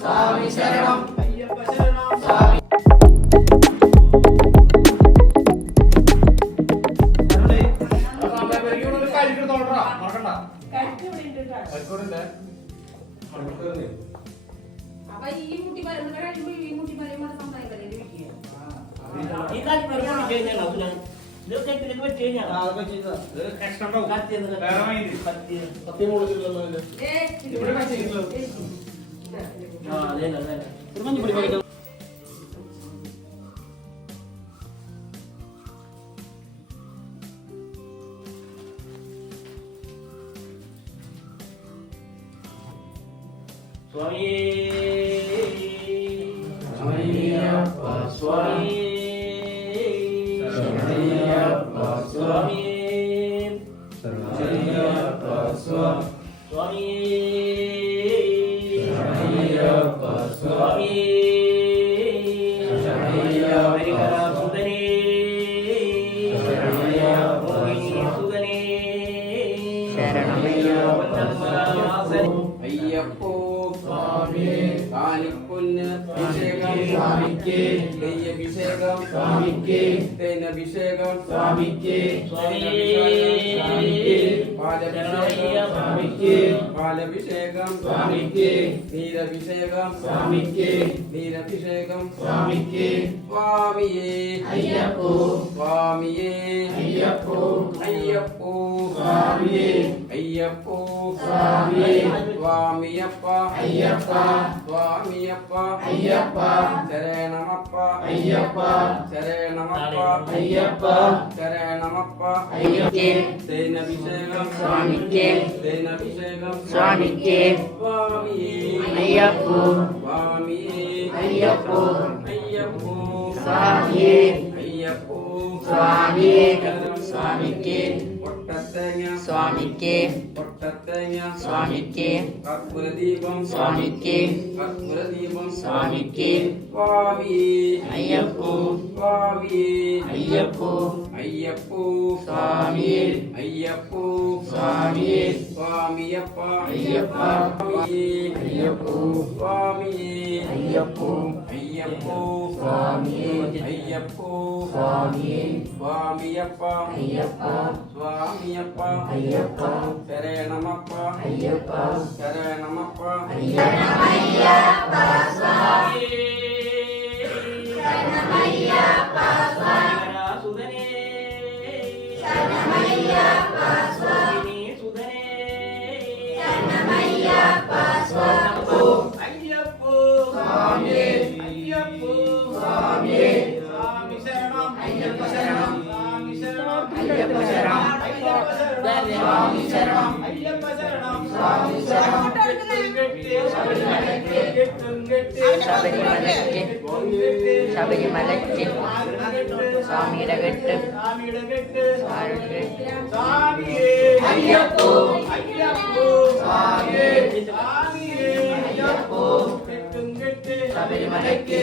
சுவாமி சரணம் ஐயப்ப சரணம் சுவாமி ஐயப்போ சுவாமி காலிப்புண்ண அபிஷேகம் சுவாமிக்கே நெய் அபிஷேகம் சுவாமிக்கே தேன் அபிஷேகம் சுவாமிக்கே பாலபிஷேகம் சுவாமிக்கே நீரபிஷேகம் சுவாமிக்கே நீரபிஷேகம் சுவாமிக்கே சுவாமியே ஐயப்போ சுவாமியே ஐயப்போ ஐயப்போ சுவாமியே ஐயப்போ சுவாமியே சுவாமியப்பா ஐயப்பா சுவாமியப்பா ஐயப்பா சரணமப்பா ஐயப்பா சரணமப்பா ஐயப்பா சரணமப்பா ஐயப்பே தேனபிஷேகம் சுவாமிக்கே தேனபிஷேகம் சுவாமிக்கே சுவாமியே ஐயப்போ சுவாமியே ஐயப்போ ஐயப்போ சுவாமியே ஐயப்போ சுவாமியே சுவாமிக்கே சுவாமிக்கே சுவாமிக்கே கற்பூர தீபம் சுவாமிக்கே கற்பூர தீபம் சுவாமிக்கே சுவாமி ஐயப்போ சுவாமி ஐயப்போ ஐயப்போ சுவாமி ஐயப்போ சுவாமி சுவாமியப்பா ஐயப்பா ஐயப்போ சுவாமி ஐயப்போ ஐயப்போ சுவாமி ஐயப்போ சுவாமி சுவாமியப்பா ஐயப்பா சுவாமியப்பா ஐயப்பா சரணமப்பா ஐயப்பா சரணமப்பா ஐயப்பா சுவாமி சரணமையப்பா சுவாமி சுதனே சரணமையப்பா சுவாமி சுதனே சரணமையப்பா சுவாமி ஐயப்போ சுவாமி ஐயப்போ சுவாமி சுவாமி சரணம் ஐயப்ப சரணம் சுவாமி சரணம் ஐயப்ப சரணம் சுவாமி சரணம் ஐயப்ப சரணம் சுவாமி சரணம் ശബരിമലയ്ക്ക് സ്വാമിയുടെ കെട്ട് അയ്യപ്പോ അയ്യപ്പോ സ്വാമിയേ സ്വാമിയേ അയ്യപ്പോ ശബരിമലയ്ക്ക്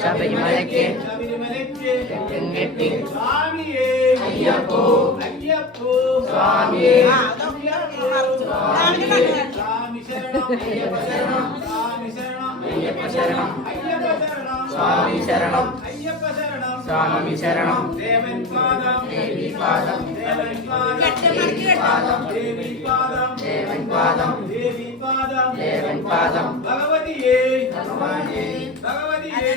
ശബരിമലയ്ക്ക് ശബരിമലയ്ക്ക് കെട്ടും കെട്ടി സ്വാമിയേ അയ്യപ്പോ അയ്യപ്പോ സ്വാമിയേ അയ്യപ്പോ സ്വാമി ശരണം അയ്യപ്പ ശരണം സ്വാമി ശരണം അയ്യപ്പ ശരണം അയ്യപ്പ ശരണം സ്വാമി ശരണം അയ്യപ്പ ശരണം സ്വാമി ശരണം ദേവൻ പാദം ദേവി പാദം ദേവൻ പാദം ദേവി പാദം ദേവി പാദം ദേവൻ പാദം ദേവി പാദം ദേവൻ പാദം ഭഗവതിയേ ഭഗവാനേ ഭഗവതിയേ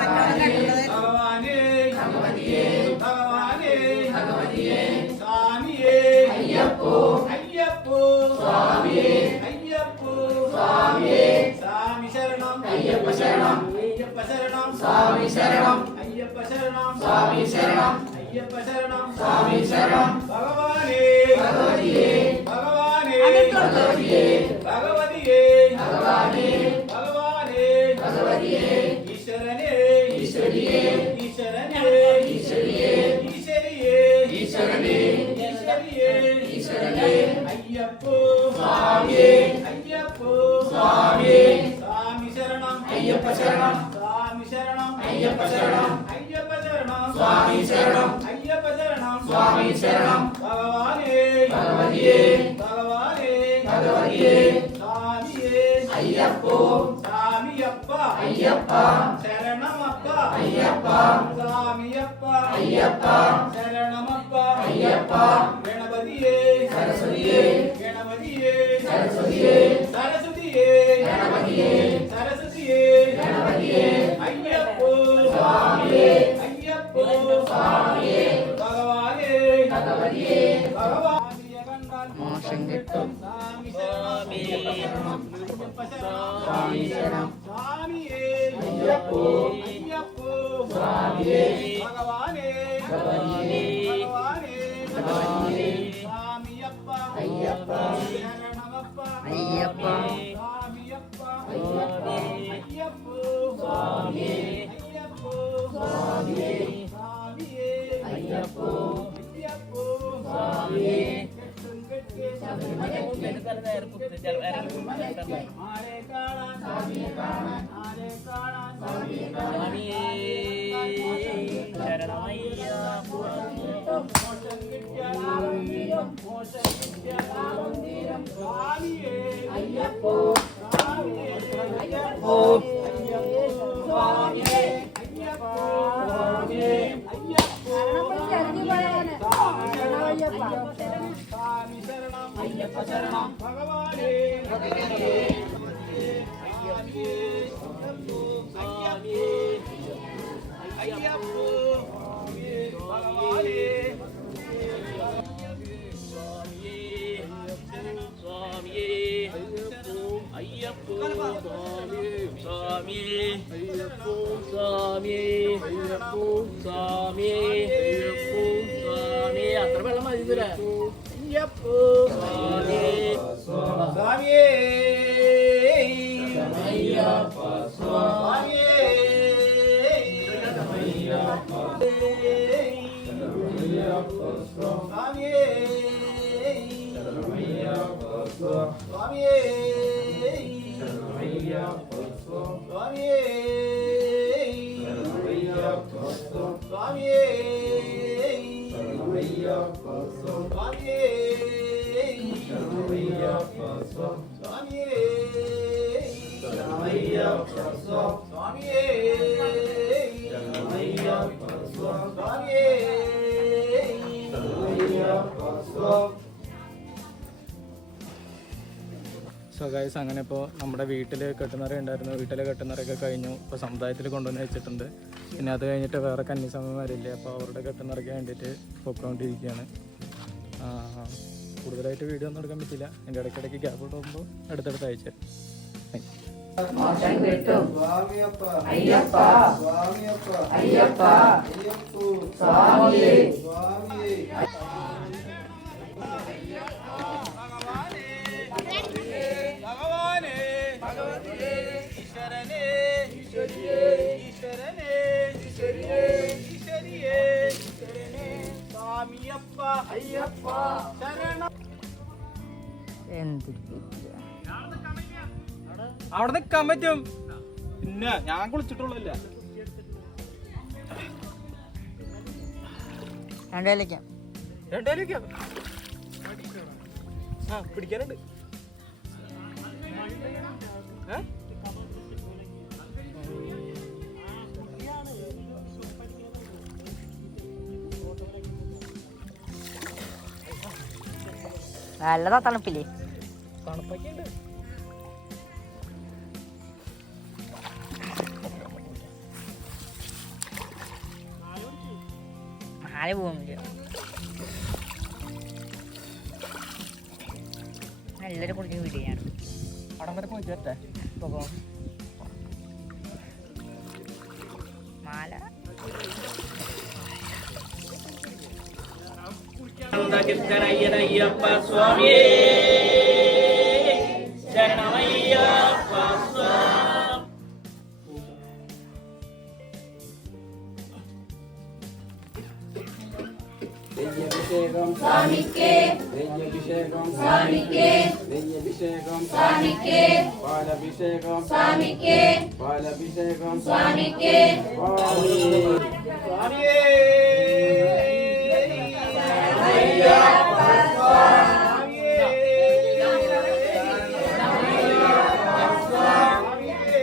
ഭഗവാനേ ഭഗവതിയേ ഭഗവാനേ ഭഗവതിയേ സ്വാമിയേ അയ്യപ്പോ അയ്യപ്പോ സ്വാമിയേ അയ്യപ്പോ സ്വാമിയേ സ്വാമി ശരണം അയ്യപ്പ ശരണം അയ്യപ്പ ശരണം സ്വാമി ശരണം അയ്യപ്പ ശരണം സ്വാമി ശരണം അയ്യപ്പ ശരണം സ്വാമി ശരണം ഭഗവാനേ ഭഗവതിയേ ഭഗവാനേ ഭഗവതിയേ ഭഗവതിയേ ഭഗവാനേ ഭഗവാനേ ഭഗവതിയേ ഈശ്വരനേ ഈശ്വരിയേ ഈശ്വരനേ ഈശ്വരിയേ ഈശ്വരിയേ ഈശ്വരനേ ഈശ്വരിയേ ഈശ്വരനേ അയ്യപ്പോ സ്വാമിയേ അയ്യപ്പോ സ്വാമിയേ സ്വാമി ശരണം അയ്യപ്പ ശരണം സ്വാമി ശരണം അയ്യപ്പ ശരണം അയ്യപ്പ ശരണം സ്വാമി ശരണം അയ്യപ്പ ശരണം സ്വാമി ശരണം ഭഗവാനേ ഭഗവതിയേ ശരണമപ്പ അയ്യപ്പ സ്വാമിയപ്പ അയ്യപ്പ ശരണമപ്പ അയ്യപ്പ ഗണപതിയേ സരസ്വതിയേ ഗണപതിയേ സരസ്വതിയേ സരസ്വതിയേ ഗണപതിയേ സരസ്വതിയേ ഗണപതിയേ അയ്യപ്പോ സ്വാമിയേ അയ്യപ്പോ സ്വാമിയേ ഭഗവാനേ ഭഗവതിയേ ഭഗവാനിയെ കണ്ടാൽ മോക്ഷം കിട്ടും സ്വാമി ശരണം അയ്യപ്പ ശരണം സ്വാമി ശരണം സ്വാമിയേ അയ്യപ്പോ അയ്യപ്പോ സ്വാമിയേ ഭഗവാനേ ഭഗവതിയേ ഭഗവാനേ ഭഗവാനേ സ്വാമിയപ്പ അയ്യപ്പ ശരണമപ്പ അയ്യപ്പ സ്വാമിയപ്പ അയ്യപ്പ അയ്യപ്പോ സ്വാമിയേ അയ്യപ്പോ സ്വാമിയേ സ്വാമിയേ അയ്യപ്പോ അയ്യപ്പോ സ്വാമിയേ കെട്ടും കെട്ടി ആരെ കാണാൻ സ്വാമിയെ കാണാൻ ആരെ കാണാൻ സ്വാമിയെ കാണാൻ മോശം കിട്ടിയാലും മോശം കിട്ടിയാലും സ്വാമിയേ അയ്യപ്പോ സ്വാമിയേ അയ്യപ്പോ സ്വാമിയേ അയ്യപ്പോ സ്വാമിയേ അയ്യപ്പോ സ്വാമി ശരണം അയ്യപ്പ ശരണം ഭഗവാനേ ഭഗവതിയേ സ്വാമിയേ അയ്യപ്പോ അയ്യപ്പോ ഭഗവാനേ അത്ര വെള്ളം മതി ഇതിലെ അയ്യപ്പോ സ്വാമിയേ അയ്യപ്പ സ്വാമിയേ സ്വാമിയേ സ്വാമിയേ സ്വാമിയേ സ്വാമിയേ സോ ഗൈസ് അങ്ങനെ ഇപ്പോൾ നമ്മുടെ വീട്ടിൽ കെട്ടുന്നറ ഉണ്ടായിരുന്നു, വീട്ടിലെ കെട്ടുന്നറയൊക്കെ കഴിഞ്ഞു. ഇപ്പോൾ സമുദായത്തിൽ കൊണ്ടുവന്ന് വെച്ചിട്ടുണ്ട്. പിന്നെ അത് കഴിഞ്ഞിട്ട് വേറെ കന്യാസ്വാമിമാരില്ലേ, അപ്പോൾ അവരുടെ കെട്ടുന്നറയ്ക്ക് വേണ്ടിയിട്ട് പൊയ്ക്കൊണ്ടിരിക്കുകയാണ്. കൂടുതലായിട്ട് വീഡിയോ ഒന്നും എടുക്കാൻ പറ്റില്ല, എൻ്റെ ഇടയ്ക്കിടയ്ക്ക് ഗ്യാപ്പ് ഇടുമ്പോൾ അടുത്തടുത്ത് അയച്ചു തരും. മോക്ഷം കിട്ടും സ്വാമിയപ്പ അയ്യപ്പ സ്വാമിയപ്പ അയ്യപ്പ അയ്യപ്പോ സ്വാമിയേ സ്വാമിയേ ഭഗവാനേ ഭഗവതിയേ ഈശ്വരനേ ഈശ്വരിയേ ഈശ്വരനേ ഈശ്വരിയേ ഈശ്വരിയേ ഈശ്വരനേ സ്വാമിയപ്പ അയ്യപ്പ ശരണം അവിടെ നിൽക്കാൻ പറ്റും, പിന്നെ ഞാൻ കുളിച്ചിട്ടുള്ളല്ല. രണ്ടേലേക്കാം പിടിക്കാനുണ്ട്. നല്ലതാ തണുപ്പില്ലേ? തണുപ്പൊക്കെ ഉണ്ട്. മാല പോകുന്നില്ല. നല്ലൊരു കുടിക്കുന്ന വീടിയാണ്. അവിടെ വരെ പോയി ചേട്ടെ മാല അയ്യപ്പ സ്വാമിയേ ശരണമയ്യപ്പ സ്വാമി. സ്വാമിക്കേ സ്വാമിക്കേ സ്വാമിക്കേ സ്വാമിക്കേ സ്വാമിക്കേ സ്വാമിയേ അയ്യപ്പ സ്വാമിയേ സ്വാമിയേ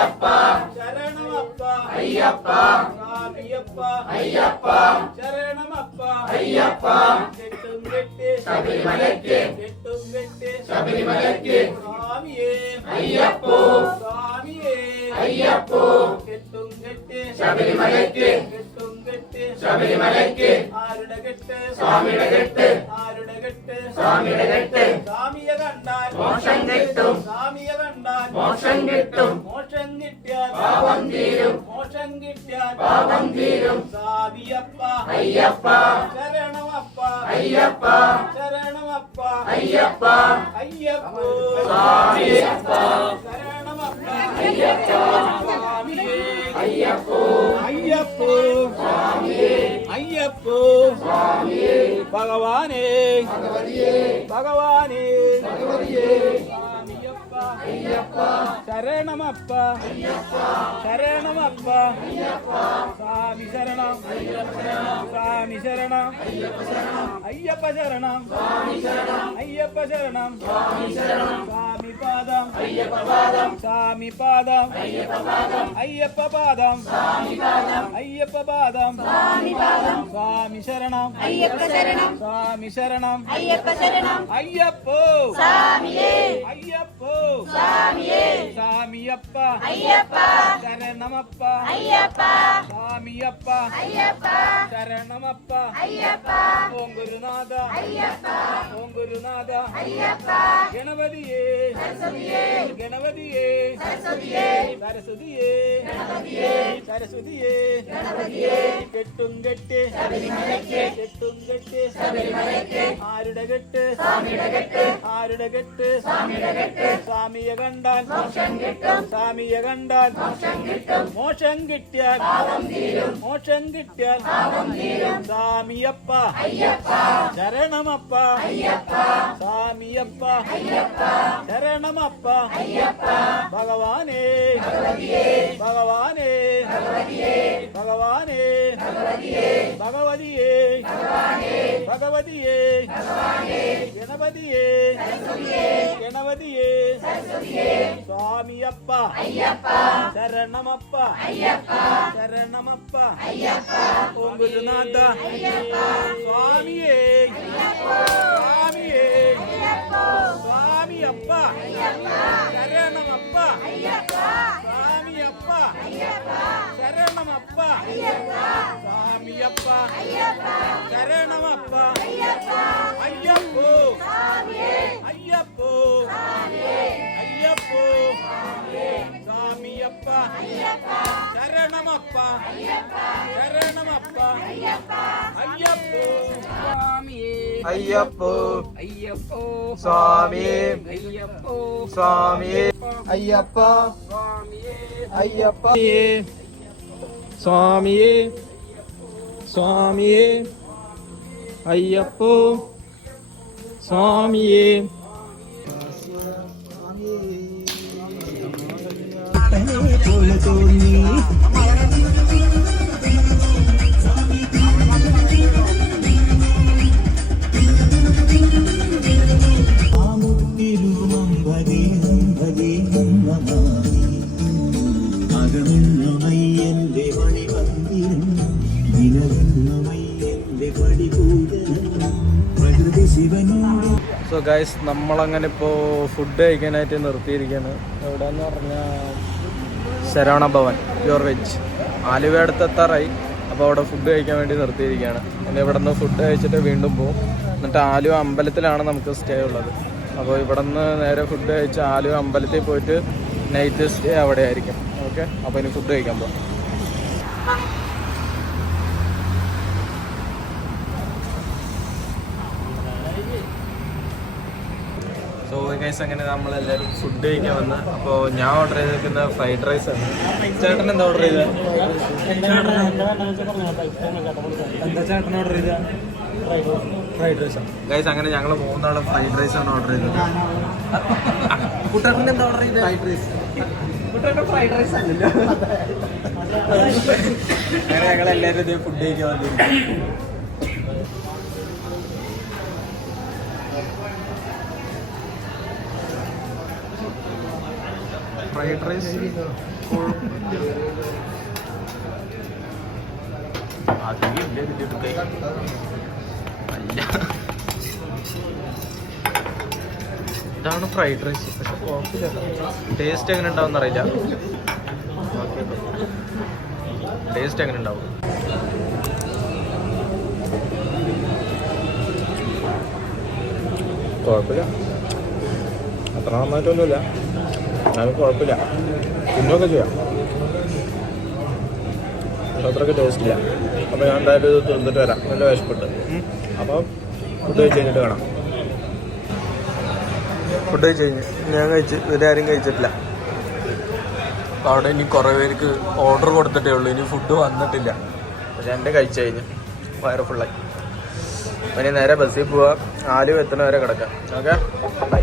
അയ്യപ്പ ശരണമപ്പ അയ്യപ്പ സ്വാമിയപ്പ അയ്യപ്പ ശരണമപ്പ അയ്യപ്പ കെട്ടും കെട്ട് ശബരിമലയ്ക്ക് കെട്ടും കെട്ട് ശബരിമലയ്ക്ക് സ്വാമിയേ അയ്യപ്പോ സ്വാമിയേ അയ്യപ്പോ കെട്ടും കെട്ട് ശബരിമലയ്ക്ക് കെട്ടും കെട്ട് ശബരിമലയ്ക്ക് ആരുടെ കെട്ട് സ്വാമിയുടെ കെട്ട് ആരുടെ കെട്ട് സ്വാമിയുടെ കെട്ട് സ്വാമിയെ കണ്ടാൽ മോക്ഷം കിട്ടും സ്വാമിയെ കണ്ടാൽ മോക്ഷം കിട്ടും മോക്ഷം കിട്ടിയാൽ പാപം തീരും മോക്ഷം കിട്ടിയാൽ പാപം തീരും സ്വാമിയപ്പ അയ്യപ്പ ശരണമപ്പ അയ്യപ്പ ശരണമപ്പ അയ്യപ്പ അയ്യപ്പോ സ്വാമിയപ്പ ശരണമപ്പ അയ്യപ്പ സ്വാമിയേ അയ്യപ്പോ അയ്യപ്പോ സ്വാമിയേ അയ്യപ്പോ സ്വാമിയേ ഭഗവാനേ ഭഗവതിയേ ഭഗവാനേ ഭഗവതിയേ സ്വാമിയപ്പ അയ്യപ്പ ശരണമപ്പ അയ്യപ്പ ശരണമപ്പ അയ്യപ്പ സ്വാമി ശരണം അയ്യപ്പ ശരണം സ്വാമി ശരണം അയ്യപ്പ ശരണം അയ്യപ്പ ശരണം സ്വാമി ശരണം അയ്യപ്പ ശരണം സ്വാമി ശരണം സ്വാമി പാദം അയ്യപ്പ പാദം സ്വാമി പാദം അയ്യപ്പ പാദം അയ്യപ്പ പാദം സ്വാമി പാദം അയ്യപ്പ പാദം സ്വാമി പാദം സ്വാമി ശരണം അയ്യപ്പ ശരണം സ്വാമി ശരണം അയ്യപ്പ ശരണം അയ്യപ്പോ സ്വാമിയേ അയ്യപ്പോ സ്വാമിയേ സ്വാമിയപ്പ അയ്യപ്പ ശരണമപ്പ അയ്യപ്പ സ്വാമിയപ്പ അയ്യപ്പ ശരണമപ്പ അയ്യപ്പ ഓം ഗുരുനാഥ അയ്യപ്പ ഓം ഗുരുനാഥ അയ്യപ്പ ഗണപതിയേ സരസ്വതിയേ ഗണപതിയേ സരസ്വതിയേ സരസ്വതിയേ ഗണപതിയേ സരസ്വതിയേ ഗണപതിയേ കെട്ടും കെട്ട് ശബരിമലയ്ക്ക് കെട്ടും കെട്ട് ശബരിമലയ്ക്ക് ആരുടെ കെട്ട് സ്വാമിയുടെ കെട്ട് ആരുടെ കെട്ട് സ്വാമിയുടെ കെട്ട് സ്വാമിയെ കണ്ടാൽ മോക്ഷം കിട്ടും സ്വാമിയെ കണ്ടാൽ മോക്ഷം കിട്ടും മോക്ഷം കിട്ടിയാൽ പാപം തീരും മോക്ഷം കിട്ടിയാൽ പാപം തീരും സ്വാമിയപ്പ അയ്യപ്പ ശരണമപ്പ അയ്യപ്പ സ്വാമിയപ്പ അയ്യപ്പ ശരണമപ്പ അയ്യപ്പ ഭഗവാനേ ഭഗവതിയേ ഭഗവാനേ ഭഗവതിയേ ഭഗവാനേ ഭഗവതിയേ ഭഗവതിയേ ഭഗവാനേ ഭഗവതിയേ ഭഗവാനേ ഗണപതിയേ സരസ്വതിയേ ഗണപതിയേ സരസ്വതിയേ സ്വാമിയപ്പ അയ്യപ്പ ശരണമപ്പ അയ്യപ്പ ശരണമപ്പ അയ്യപ്പ ഓം ഗുരുനാഥ അയ്യപ്പ സ്വാമിയേ സ്വാമിയേ സ്വാമിയപ്പ ശരണമപ്പ സ്വാമിയപ്പ ശരണമപ്പ സ്വാമിയപ്പ ശരണമപ്പ അയ്യപ്പോ അയ്യപ്പോ അയ്യപ്പോ സ്വാമിയപ്പ ശരണമപ്പ ശരണമപ്പ അയ്യപ്പോ അയ്യപ്പോ അയ്യപ്പോ സ്വാമിയേ അയ്യപ്പോ സ്വാമിയേ അയ്യപ്പ അയ്യപ്പ സ്വാമിയേ സ്വാമിയേ അയ്യപ്പോ സ്വാമിയേ സോ ഗൈസ് നമ്മളങ്ങനെ ഇപ്പോൾ ഫുഡ് കഴിക്കാനായിട്ട് നിർത്തിയിരിക്കുകയാണ്. എവിടെയെന്ന് പറഞ്ഞാൽ ശരവണ ഭവൻ പ്യുവർ വെജ് ആലുവ അടുത്ത് എത്താറായി. അപ്പോൾ അവിടെ ഫുഡ് കഴിക്കാൻ വേണ്ടി നിർത്തിയിരിക്കുകയാണ്. ഇനി ഇവിടെ നിന്ന് ഫുഡ് കഴിച്ചിട്ട് വീണ്ടും പോകും. എന്നിട്ട് ആലുവ അമ്പലത്തിലാണ് നമുക്ക് സ്റ്റേ ഉള്ളത്. അപ്പോൾ ഇവിടെ നിന്ന് നേരെ ഫുഡ് കഴിച്ച് ആലുവ അമ്പലത്തിൽ പോയിട്ട് നൈറ്റ് സ്റ്റേ അവിടെ ആയിരിക്കും. ഓക്കെ, അപ്പോൾ ഇനി ഫുഡ് കഴിക്കാൻ പോകാം. സോ ഗൈസ് അങ്ങനെ നമ്മളെല്ലാവരും ഫുഡ് കഴിക്കാൻ വന്ന്. അപ്പോൾ ഞാൻ ഓർഡർ ചെയ്തിരിക്കുന്ന ഫ്രൈഡ് റൈസ് ആണ്. ചേട്ടൻ എന്താ ഓർഡർ ചെയ്തത്? എന്താ ചേട്ടൻ ഓർഡർ ചെയ്ത? ഫ്രൈഡ് റൈസ് ആണ് ഗൈസ്. അങ്ങനെ ഞങ്ങൾ മൂന്നാളും ഫ്രൈഡ് റൈസ് ആണ് ഓർഡർ ചെയ്തത്. കുട്ടേട്ടൻ എന്താ ഓർഡർ ചെയ്തത്? Fried rice. Kuttettan fried rice അല്ലല്ലോ. അങ്ങനെ ഞങ്ങൾ എല്ലാവരും ഇതേ ഫുഡ് കഴിക്കാൻ വന്നിരിക്കും. ഫ്രൈഡ് റൈസ് ഇതാണ് ഫ്രൈഡ് റൈസ്. പക്ഷെ കുഴപ്പമില്ല, ടേസ്റ്റ് എങ്ങനെ ഉണ്ടാവും എന്നറിയില്ല. ടേസ്റ്റ് എങ്ങനെ ഉണ്ടാവും? കുഴപ്പമില്ല, അത്ര നന്നായിട്ടൊന്നുമില്ല, എന്നാലും കുഴപ്പമില്ല, തിന്നൊക്കെ ചെയ്യാം. പക്ഷെ അത്രയ്ക്ക് ടേസ്റ്റ് ഇല്ല. അപ്പോൾ ഞാൻ എന്തായാലും ഇത് തിന്നിട്ട് വരാം, നല്ല വിശപ്പുണ്ട്. അപ്പോൾ ഫുഡ് കഴിച്ച് കഴിഞ്ഞിട്ട് കാണാം. ഫുഡ് കഴിച്ച് കഴിഞ്ഞ് ഞാൻ ഇവരെ ആരും കഴിച്ചിട്ടില്ല. അപ്പോൾ അവിടെ ഇനി കുറേ പേർക്ക് ഓർഡർ കൊടുത്തിട്ടേ ഉള്ളൂ, ഇനി ഫുഡ് വന്നിട്ടില്ല. പക്ഷെ എൻ്റെ കഴിച്ച് കഴിഞ്ഞ് വയറ് ഫുള്ളായി. ഇനി നേരെ ബസ്സിൽ പോവാം, ആലുവ എത്തുന്ന വരെ കിടക്കാം. Okay, by.